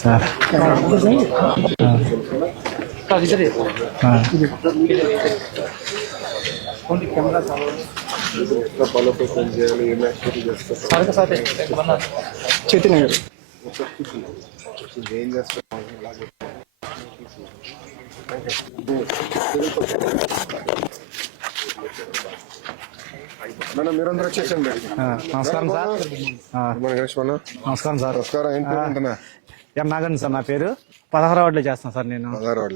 Sir ఎట్లా బలోపేతం చేయాలి ఏం యాక్టివిటీ చేస్తారు చైతన్య గారు ఏం చేస్తారు ఇలాగే. మేడం మీరందరూ వచ్చేసండి నమస్కారం సార్. నమస్కారం సార్. నమస్కారం ఎం నాగన్ సార్ నా పేరు? పదహారు వార్డులో చేస్తున్నాను సార్ నేను.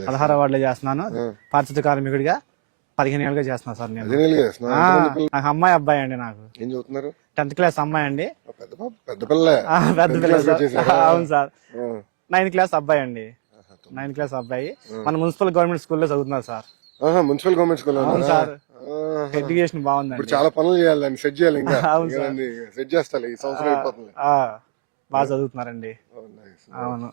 పదహారు వార్డులో చేస్తున్నాను. పారిశుద్ధ కార్మికుడిగా. పదిహేను ఏళ్ళుగా చేస్తున్నాను సార్ నేను. చేస్తున్నా? ఆ, నాకు అమ్మాయి అబ్బాయి అండి నాకు. ఏం చదువుతున్నారు? టెన్త్ క్లాస్ అమ్మాయి అండి. పెద్ద పాప పెద్ద పిల్ల ఆ, పెద్ద పిల్ల class సార్. వచ్చేసారా? అవును సార్. ఆ. నైన్త్ క్లాస్ అబ్బాయి అండి. నైన్త్ క్లాస్ అబ్బాయి. మన మున్సిపల్ గవర్నమెంట్ స్కూల్లో చదువుతున్నారు సార్. ఆహా, మున్సిపల్ గవర్నమెంట్ స్కూల్ అవును సార్. ఎడ్యుకేషన్ బాగుందండి. ఇప్పుడు చాలా పనులు చేయాలి దాన్ని సెట్ చేయాలి ఇంకా. అవును సార్. సెట్ చేస్తాలి ఈ సంవత్సరం అయిపోతుంది. ఆ, బాగా చదువుతున్నారండి. Oh, nice. అవును.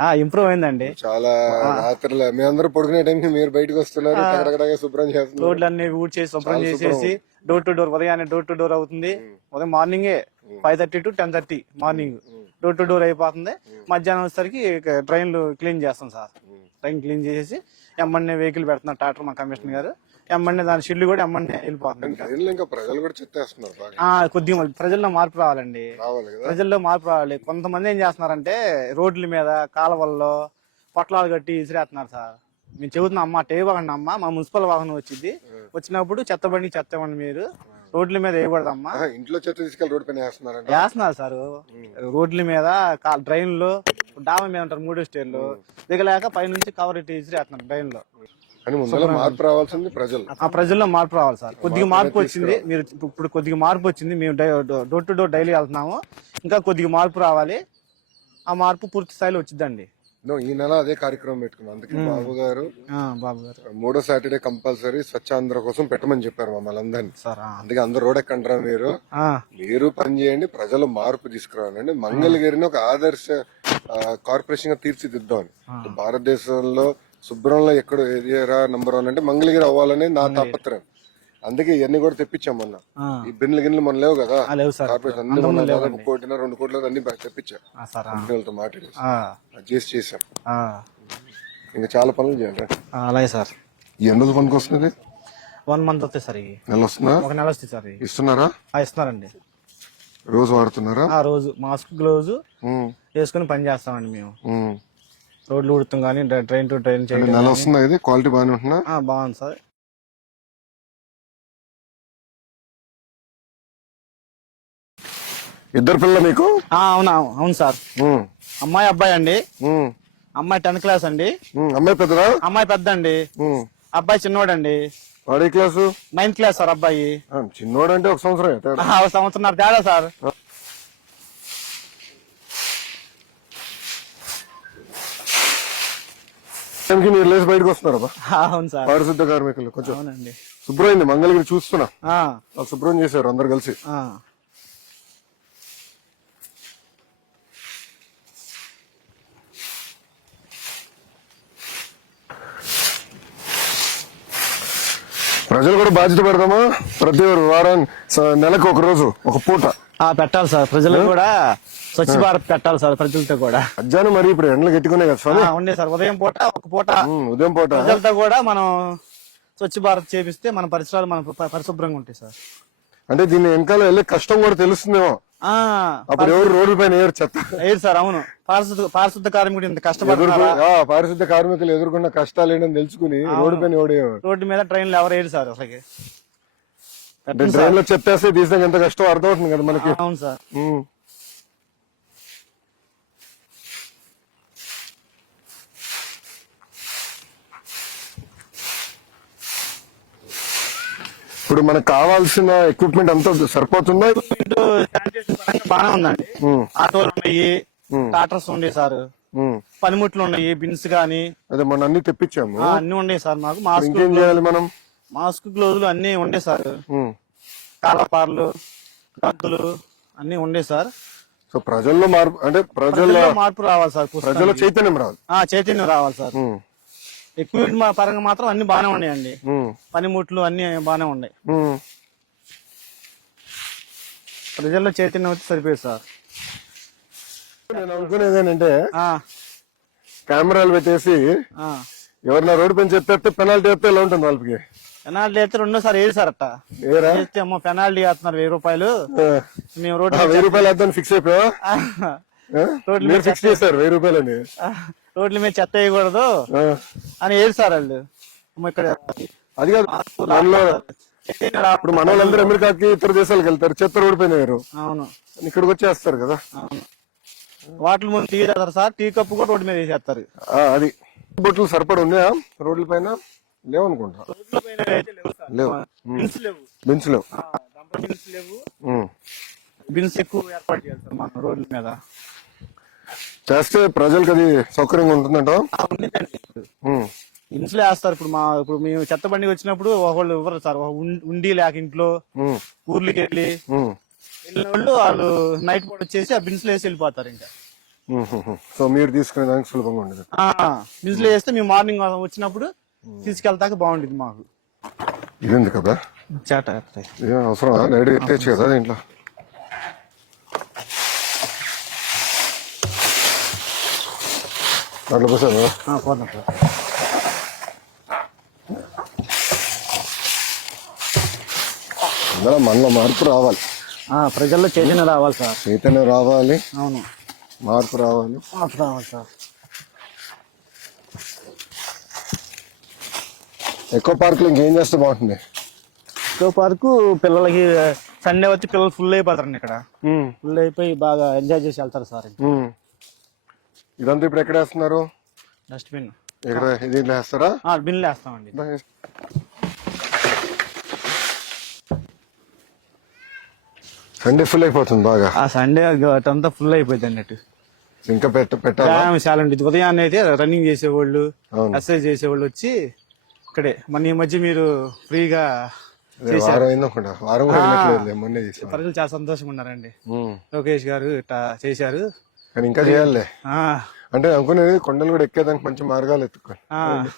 ఇంప్రూవ్ అయిందండి. చాలా రాత్రులు. మీ అందరూ పడుకునే టైంకి మీరు బయటకు వస్తున్నారు. శుభ్రం చేస్తున్నారు. రోడ్లన్నీ ఊడ్ చేసి శుభ్రం చేసేసి డోర్ టు డోర్ ఉదయాన్నే డోర్ టు డోర్ అవుతుంది. ఉదయం మార్నింగే five thirty to ten thirty morning door to door అయిపోతుంది. మధ్యాహ్నం వచ్చేసరికి ట్రైన్లు క్లీన్ చేస్తాం సార్. ట్రైన్ క్లీన్ చేసేసి ఎమ్మన్నే వెహికల్ పెడుతున్నారు ట్రాక్టర్ మా కమిషనర్ గారు. ఎమ్మన్నే దాని షిల్లు కూడా ఎమ్మన్నే వెళ్ళిపోతుంది ప్రజలు కూడా చెత్తేస్తున్నారు కొద్దిగా ప్రజల్లో మార్పు రావాలండి. ప్రజల్లో మార్పు రావాలి. కొంతమంది ఏం చేస్తున్నారంటే రోడ్ల మీద కాలువల్లో పొట్లాలు కట్టి విసిరేస్తున్నారు సార్. మేము చెబుతున్నాం అమ్మ టే వాగండి అమ్మ మా మున్సిపల్ వాహనం వచ్చింది. వచ్చినప్పుడు చెత్త బండి చెత్త ఇవ్వండి మీరు రోడ్ల మీద వేయకూడదమ్మా. ఇంట్లో చెత్త తీసుకెళ్ళి రోడ్ పైన వేస్తున్నారు సార్. రోడ్ల మీద డ్రైన్లో డాబా మీద ఉంటారు మూడో స్టేర్లు. దిగలేక పైనుంచి కవర్ ఇట్టి విసిరేస్తున్నారు డ్రైన్లో మార్పు రావాల్సింది ప్రజలు. ఆ ప్రజల్లో మార్పు రావాలి సార్. కొద్దిగా మార్పు వచ్చింది. మీరు ఇప్పుడు కొద్దిగా మార్పు వచ్చింది. మేము డోర్ టు డోర్ డైలీ వెళ్తున్నాము. ఇంకా కొద్దిగా మార్పు రావాలి. ఆ మార్పు పూర్తి స్థాయిలో వచ్చిందండి నో, ఈ నెల అదే కార్యక్రమం పెట్టుకున్నాం. అందుకే బాబు గారు ఆ, బాబు గారు. మూడో సాటర్డే కంపల్సరీ స్వచ్ఛాంధ్ర కోసం పెట్టమని చెప్పారు మమ్మల్ని అందరినీ. అందుకే అందరు రోడ్ ఎక్కంటారా మీరు. మీరు పని చేయండి ప్రజలు మార్పు తీసుకురావాలండి మంగళగిరిని ఒక ఆదర్శ కార్పొరేషన్గా తీర్చిదిద్దామని. భారతదేశంలో శుభ్రంలో ఎక్కడ ఏరియా నంబర్ వన్ అంటే మంగళగిరి అవ్వాలని నా తాపత్రయం. అందుకే ఇవన్నీ కూడా తెప్పించాం మొన్న. ఈ బిన్లు గిన్నెలు మన లేవు కదా. ఆ, లేవు సార్. కార్పొరేషన్ అన్ని దాదాపు కోటిన రెండు కోట్ల అన్ని తెప్పించా. అది చేసి చేసాం. ఇంకా చాలా పనులు చేయాలి అలాగే సార్. ఎన్ని రోజులు పనికి వస్తుంది? వన్ మంత్ వస్తే సార్ నెల వస్తుందా? ఒక నెల వస్తుంది సార్. ఇస్తున్నారా? ఆ, ఇస్తున్నారండి. రోజు వాడుతున్నారా? ఆ రోజు మాస్క్ గ్లోవ్స్ వేసుకుని పని చేస్తామండి మేము. రోడ్లు ఉడుతాం కానీ ట్రైన్ టు ట్రైన్ చేయడం నెల వస్తుందా ఇది? క్వాలిటీ బాగానే ఉంటున్నా బాగుంది సార్. ఇద్దరు పిల్లలు మీకు? అవునా అవును సార్. అమ్మాయి అబ్బాయి అండి. అమ్మాయి టెన్త్ క్లాస్ అండి. అమ్మాయి పెద్దరా అమ్మాయి పెద్ద అండి. అబ్బాయి చిన్నోడండి. వాడే క్లాసు? నైన్త్ క్లాస్ సార్ అబ్బాయి. చిన్నోడు అంటే ఒక సంవత్సరం ఒక సంవత్సరం తేడా సార్. మీరు లేచి బయటకు వస్తున్నారు అవును సార్. పారిశుద్ధ కార్మికులు కొంచెం శుభ్రమైంది మంగళగిరి చూస్తున్నా. శుభ్రం చేశారు అందరు కలిసి. ప్రజలు కూడా బాధ్యత పెడదామా ప్రతి స- నెలకు ఒక రోజు ఒక పూట. ఆ, పెట్టాలి సార్. ప్రజలకు కూడా స్వచ్ఛ భారత్ పెట్టాలి సార్ ప్రజలతో కూడా. మధ్యాహ్నం మరి ఇప్పుడు ఎండలు గట్టుకునే కదా స్వామి? ఉండే సార్. ఉదయం పూట ఒక పూట. ఉదయం పూట. ప్రజలతో కూడా మనం స్వచ్ఛ భారత్ చేపిస్తే మన పరిసరాలు మన పరిశుభ్రంగా ఉంటాయి సార్. అంటే దీని వెనకాల వెళ్ళే కష్టం కూడా తెలుస్తుందేమో. అప్పుడు ఎవరు రోడ్ల పైన ఏరు చెత్త. సార్ అవును. పారిశుద్ధ పారిశుద్ధ కార్మికుడు ఇంత కష్టపడుతున్నారా? పారిశుద్ధ కార్మికులు ఎదుర్కొన్న కష్టాలు ఏంటని తెలుసుకుని రోడ్డు పైన రోడ్డు మీద ట్రైన్లు ఎవరు సార్ అసలు ట్రైన్లో చెత్తేస్తే తీసాక ఎంత కష్టం అర్థమవుతుంది కదా మనకి. అవును సార్. ఇప్పుడు మనకు కావాల్సిన ఎక్విప్మెంట్ అంతా సరిపోతుందా? బాగానే ఉందండి. ఆటోలు ఉన్నాయి టాటర్స్ ఉన్నాయి సార్. పనిముట్లు ఉన్నాయి బిన్స్ గానీ. అదే మొన్న అన్ని తెప్పించాము. అన్ని ఉన్నాయి సార్ మాకు. మాస్క్ ఇంకేం చేయాలి మనం? మాస్క్ గ్లోజులు అన్ని ఉండే సార్. కాలపార్లు గంతులు అన్ని ఉండే సార్. సో ప్రజల్లో మార్పు అంటే ప్రజల ప్రజల్లో మార్పు రావాలి సార్ పుస్తకం. ప్రజల చైతన్యం ఆ చైతన్యం రావాలి సార్. ఎక్విప్మెంట్ మా పరంగా మాత్రం అన్ని బాగానే ఉన్నాయండి. పనిముట్లు అన్ని బాగానే ఉన్నాయి. ప్రజల్లో చైతన్యం వచ్చి సరిపోయింది సార్. నేను అనుకునేది ఏంటంటే ఆ, కెమెరాలు పెట్టేసి. ఎవరన్నా రోడ్డు పైన చెప్తే పెనాల్టీ వేస్తే ఎలా ఉంటుంది వాళ్ళకి? పెనాల్టీ అయితే వేరు సార్ అట్ట. ఏరా వేస్తే అమ్మో పెనాల్టీ వేస్తున్నారు వెయ్యి రూపాయలు. మేము రోడ్డు ఆ, వెయ్యి రూపాయలు వేద్దాం ఫిక్స్ అయిపోయా ఫిక్స్ చేశారు వెయ్యి రూపాయలని. ఆ, రోడ్ల మీద చెత్త వేయకూడదు అని ఏరు సార్ వాళ్ళు. ఇక్కడ అది కాదు ఇప్పుడు మన వాళ్ళందరూ అమెరికాకి ఇతర దేశాలకు వెళ్తారు చెత్త రోడ్డు పైన వేరు అవును. ఇక్కడికి వచ్చేస్తారు కదా. వాటిల ముందు టీ తాగుతారు సార్ టీ కప్పు కూడా రోడ్డు మీద వేసేస్తారు. అది. బొట్లు సరిపడి ఉన్నాయా? రోడ్ల పైన లేవు సార్. లేవు. బిన్స్ లేవు. బిన్స్ ఎక్కువ ఏర్పాటు సార్ మన రోడ్ల మీద. చేస్తే ప్రజలకు అది సౌకర్యంగా ఉంటుందంట? ఉండిందండి ఇంట్లో వేస్తారు. ఇప్పుడు మా ఇప్పుడు మేము చెత్త బండి వచ్చినప్పుడు ఒకళ్ళు ఇవ్వరు సార్. ఉండి లేక ఇంట్లో ఊర్లకి వెళ్ళి వెళ్ళిన వాళ్ళు వాళ్ళు నైట్ పూట వచ్చేసి ఆ బిన్స్లో వేసి వెళ్ళిపోతారు ఇంకా. సో మీరు తీసుకునే దానికి సులభంగా ఉండదు. బిన్స్లో వేస్తే మేము మార్నింగ్ వచ్చినప్పుడు తీసుకెళ్తాక బాగుండేది మాకు. ఇది ఎందుకు కదా? చేట అవసరం లైట్ ఎత్తేచ్చు కదా దీంట్లో? దాంట్లో పోసాను సార్. అందులో మనలో మార్పు రావాలి. ఆ, ప్రజల్లో చైతన్యం రావాలి సార్. చైతన్యం రావాలి. అవును. మార్పు రావాలి. మార్పు రావాలి సార్. ఎక్కువ పార్కులు ఇంకేం చేస్తే బాగుంటుంది? సో పార్కు పిల్లలకి సండే వచ్చి పిల్లలు ఫుల్ అయిపోతారండి ఇక్కడ. ఫుల్ అయిపోయి బాగా ఎంజాయ్ చేసి వెళ్తారు సార్. ఇదంతా ఇప్పుడు ఎక్కడ వేస్తున్నారు? డస్ట్బిన్ ఇక్కడ దీంట్లో వేస్తారా? బిన్లు వేస్తామండి. సండే ఫుల్ అయిపోతుంది బాగా. ఆ సండే అంతా ఫుల్ అయిపోయింది అన్నట్టు. ఇంకా పెట్ట పెట్టాలా? వ్యాయామశాల ఉండేది ఉదయాన్నే అయితే రన్నింగ్ చేసేవాళ్ళు. ఎక్సర్సైజ్ చేసేవాళ్ళు వచ్చి ఇక్కడే. మన ఈ మధ్య మీరు ఫ్రీగా ప్రజలు చాలా సంతోషంగా ఉన్నారండి. లోకేష్ గారు ఇట్లా చేశారు. కానీ ఇంకా చేయాలి అంటే అనుకునేది కొండలు కూడా ఎక్కేదానికి మంచి మార్గాలు ఎత్తుకోవాలి.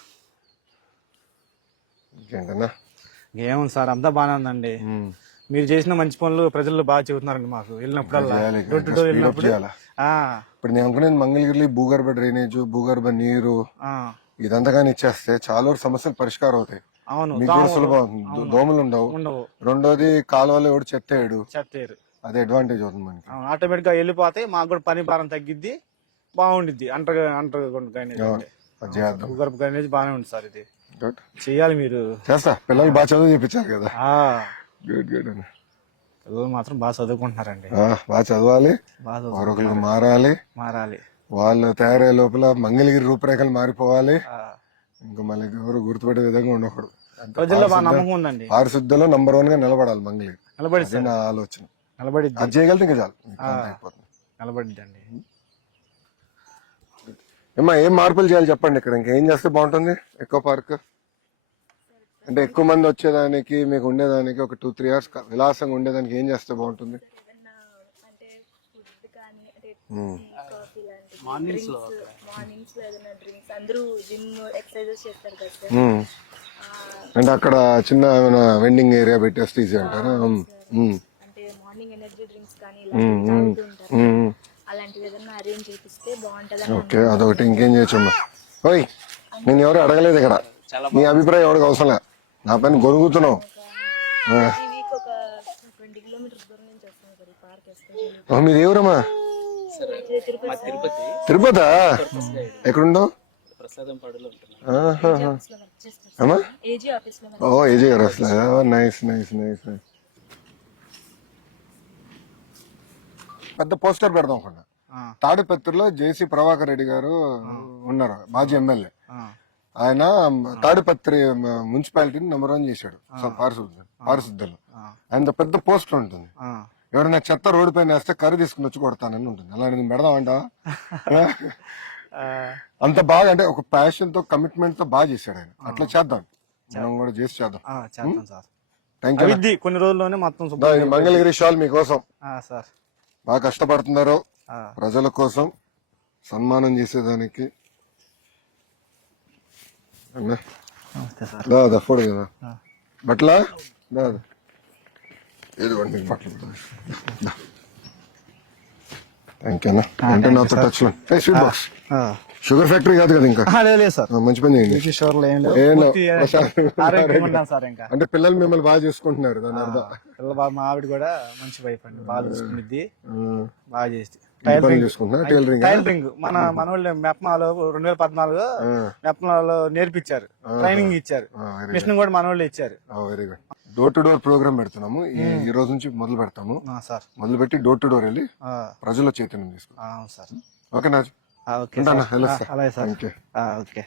ఇంకేంటన్నా? ఏముంది సార్ అంతా బాగానే ఉందండి. మీరు చేసిన మంచి పనులు ప్రజలు బాగా చెబుతున్నారండి మాకు. వెళ్ళినప్పుడల్లా. డోర్ టు డోర్ వెళ్ళినప్పుడు. ఇప్పుడు నేను అనుకునేది మంగళగిరి భూగర్భ డ్రైనేజ్ భూగర్భ నీరు ఇదంతా కానీ ఇచ్చేస్తే చాలా వరకు సమస్యలు పరిష్కారం అవుతాయి. అవును మీకు కూడా సులభం దోమలు ఉండవు. రెండోది కాలువలో చెత్తేయడు చెత్తేరు అది అడ్వాంటేజ్ అవుతుంది మనకి. ఆటోమేటిక్గా వెళ్ళిపోతే మాకు కూడా పని భారం తగ్గిద్ది బాగుండిద్ది. అంటర్ అంటర్ భూగర్భ గైనేజ్ బాగానే ఉంది సార్ ఇది. గుడ్ చెయ్యాలి మీరు. చేస్తా పిల్లలు బాగా చదువు చెప్పించారు కదా. గుడ్ గుడ్ అన్న పిల్లలు మాత్రం బాగా చదువుకుంటున్నారండి. బాగా చదవాలి మరొకరికి మారాలి. మారాలి. వాళ్ళు తయారయ్యే లోపల మంగళగిరి రూపురేఖలు మారిపోవాలి. ఇంకా మళ్ళీ ఎవరు గుర్తుపెట్టే విధంగా ఉండకూడదు. ప్రజల్లో నమ్మకం ఉందండి. నంబర్ వన్గా నిలబడాలి మంగళగిరి. నిలబడి నా ఆలోచన. నిలబడిద్ది. అది చేయగలితే ఇంకా చాలు. అయిపోతుంది. నిలబడిద్దండి. ఏమ్మా ఏం మార్పులు చేయాలి చెప్పండి ఇక్కడ? ఇంకేం చేస్తే బాగుంటుంది? ఎక్కువ పార్క్ అంటే ఎక్కువ మంది వచ్చేదానికి మీకు ఉండేదానికి ఒక టూ త్రీ అవర్స్ విలాసంగా ఉండేదానికి ఏం చేస్తే బాగుంటుంది? ఫుడ్ కానీ అంటే టీ కాఫీ లాంటి మార్నింగ్స్ మార్నింగ్స్లో ఏదైనా డ్రింక్స్ అందరూ జిమ్ ఎక్సర్సైజెస్ చేస్తారు కదా సార్. మ్మ్. అంటే అక్కడ చిన్న ఏమైనా వెండింగ్ ఏరియా పెట్టేస్తే ఈజీ అంటారా మ్మ్. మ్మ్. అంటే మార్నింగ్ ఎనర్జీ డ్రింక్స్ కానీ ఇలా తాగుతూ ఉంటారు. అలాంటివి ఏదైనా అరేంజ్ చేపిస్తే బాగుంటదని ఓకే అదొకటి ఇంకేం చేయొచ్చమ్మా ఓయ్ నేను ఎవరు అడగలేదు ఇక్కడ. నీ అభిప్రాయం ఎవరికి అవసరం లే. నా పైన గొరుగుతున్నావు ఆ. ఈ వీక్ ఒక ట్వంటీ కిలోమీటర్స్ దూరం నుంచి వస్తాం సార్ ఈ పార్క్ ఎస్పెషల్లీ ఓ, మీది ఎవరమ్మా? తిరుపతి తిరుపతి. తిరుపతా? ఎక్కడుండో ప్రసాదం పడులో ఉంటున్నాం. ఆహాహా. ఆఫీస్లో వర్క్ చేస్తాం అమ్మా? ఏజీ ఆఫీస్లో ఓ ఏజీ గారు అసలు నైస్ నైస్ నైస్. పెద్ద పోస్టర్ పెడదాం ఆ, తాడిపత్రిలో జేసీ ప్రభాకర్ రెడ్డి గారు ఉన్నారు మాజీ ఎమ్మెల్యే. ఆయన తాడిపత్రి మున్సిపాలిటీని నెంబర్ వన్ చేశాడు పారిశుద్ధ పారిశుద్ధలో ఆయన పెద్ద పోస్టర్ ఉంటుంది. ఎవరైనా చెత్త రోడ్డు పైన వేస్తే కర్రీ తీసుకుని వచ్చి కొడతానని ఉంటుంది. అలాంటిది పెడదామంట? అంత బాగా అంటే ఒక ప్యాషన్తో కమిట్మెంట్తో బాగా చేశాడు ఆయన. అట్లా చేద్దాం. మనం కూడా చేసి చేద్దాం. థ్యాంక్ యూ కొన్ని రోజుల్లోనే మొత్తం మంగళగిరి షాల్ మీకోసం. సార్. బాగా కష్టపడుతున్నారు. ప్రజల కోసం సన్మానం చేసేదానికి. దఫోడు కదా. బట్లా? మీకు బట్టలు థ్యాంక్ యూ అన్న. అంటే నాతో టచ్లో. Sweet box. షుగర్ ఫ్యాక్టరీ కాదు కదా ఇంకా? లేదు సార్. మంచి పని చేయండి. కిషోర్లో ఏం లేదు. ఏం లేదు. పూర్తి ఆరోగ్యంగా ఉన్నాం సార్ ఇంకా. అంటే పిల్లలు మిమ్మల్ని బాగా చేసుకుంటున్నారు దాని అర్థం. పిల్ల బాగా మా ఆవిడ కూడా మంచి వైఫ్ అండి బాగా చూసుకునిద్ది బాగా చేసి టైలరింగ్. టైలరింగ్? మన మన వాళ్ళు మెప్మాలో రెండు వేల పద్నాలుగు మెప్మాలో నేర్పించారు. ట్రైనింగ్ ఇచ్చారు. మిషన్ కూడా మన వాళ్ళు ఇచ్చారు very good door to door program పెడుతున్నాము. ఈ రోజు నుంచి మొదలు పెడతాము. సార్. మొదలు పెట్టి డోర్ టు డోర్ వెళ్ళి ప్రజల చైతన్యం తీసుకుంటాం. అవును సార్. ఓకేనా? ఆ, ఓకే అలాగే సార్ ఓకే